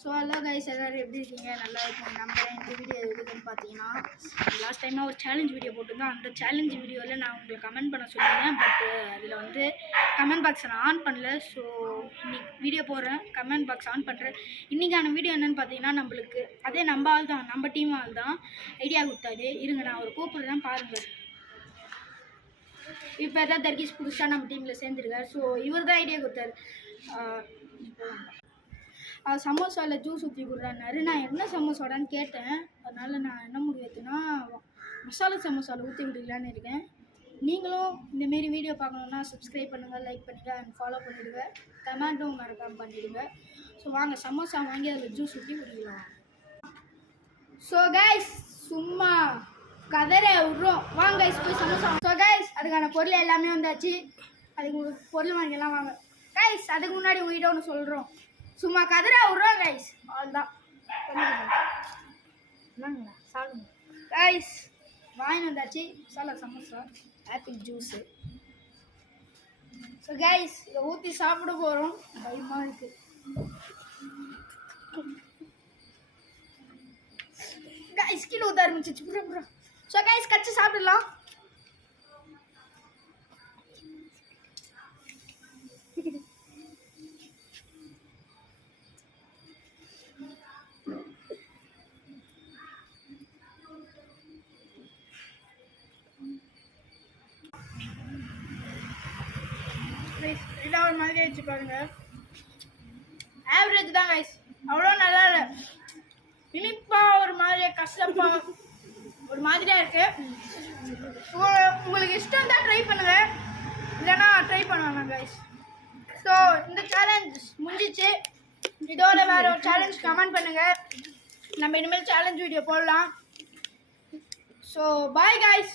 So hello guys, எல்லோரும் எப்படி இருக்கீங்க? நல்லா இருக்கும். நம்ம இந்த வீடியோ எதுக்குன்னு பார்த்தீங்கன்னா, லாஸ்ட் டைமாக ஒரு சேலஞ்ச் வீடியோ போட்டிருந்தோம். அந்த சேலஞ்ச் வீடியோவில் நான் உங்களுக்கு கமெண்ட் பண்ண சொல்லியிருந்தேன். பட் அதில் வந்து கமெண்ட் பாக்ஸை நான் ஆன் பண்ணல. ஸோ இன்னைக்கு வீடியோ போடுறேன், கமெண்ட் பாக்ஸ் ஆன் பண்ணுறேன். இன்றைக்கான வீடியோ என்னென்னு பார்த்தீங்கன்னா, நம்மளுக்கு அதே நம்ம ஆள் தான், நம்ம டீம் ஆள் தான் ஐடியா கொடுத்தாரு. இருங்க, நான் ஒரு கூப்பிடுறேன் பாருங்கள். இப்போ தான் தர்கீஸ் புதுசாக நம்ம டீமில் சேர்ந்துருக்காரு. ஸோ இவர் தான் ஐடியா கொடுத்தாரு. சமோசாவில் ஜூஸ் ஊற்றி கொடுறாரு. நான் என்ன சமோசாடான்னு கேட்டேன். அதனால் நான் என்ன முடிவுனா மசாலா சமோசாவில் ஊற்றி விடலான்னு இருக்கேன். நீங்களும் இந்தமாரி வீடியோ பார்க்கணுன்னா சப்ஸ்கிரைப் பண்ணுங்கள், லைக் பண்ணுங்கள் அண்ட் ஃபாலோ பண்ணிவிடுங்க. கமெண்ட்டும் மறக்காமல் பண்ணிவிடுங்க. ஸோ வாங்க சமோசா வாங்கி அதில் ஜூஸ் ஊற்றி குடிக்கலாம். ஸோ கைஸ், சும்மா கதரை விட்றோம். வாங்க கைஸ் போய் சமோசா. ஸோ கைஸ், அதுக்கான பொருள் எல்லாமே வந்தாச்சு. அதுக்கு பொருள் வாங்கிக்கலாம் வாங்க கைஸ். அதுக்கு முன்னாடி உங்கள்கிட்ட ஒன்று சொல்கிறோம். சும்மா கதிரா விட்றோம் கைஸ், அவ்வளோதான். என்னங்கண்ணா சாப்பிடுங்க கைஸ். வாங்கி வந்தாச்சு masala samosa, apple juice. So guys, இதை ஊற்றி சாப்பிட போகிறோம். பயமாக இருக்குது கைஸ். கீழே ஊற்ற ஆரம்பிச்சிச்சு புறா. ஸோ கைஸ், கச்சி சாப்பிடலாம். இதான் ஒரு மாதிரி ஆயிடுச்சு பாருங்க. ஆவரேஜ் தான் கைஸ், அவ்வளோ நல்லா இல்லை. இனிப்பா ஒரு மாதிரி, கஷ்டப்பா ஒரு மாதிரியா இருக்கு. உங்களுக்கு இஷ்டம் தான் ட்ரை பண்ணுங்க, இல்லைன்னா ட்ரை பண்ணுவாங்க கைஸ். ஸோ இந்த சேலஞ்ச் முடிஞ்சிச்சு. இதோட வேற ஒரு சேலஞ்ச் கமெண்ட் பண்ணுங்க, நம்ம இனிமேல் சேலஞ்ச் வீடியோ போடலாம். So bye guys.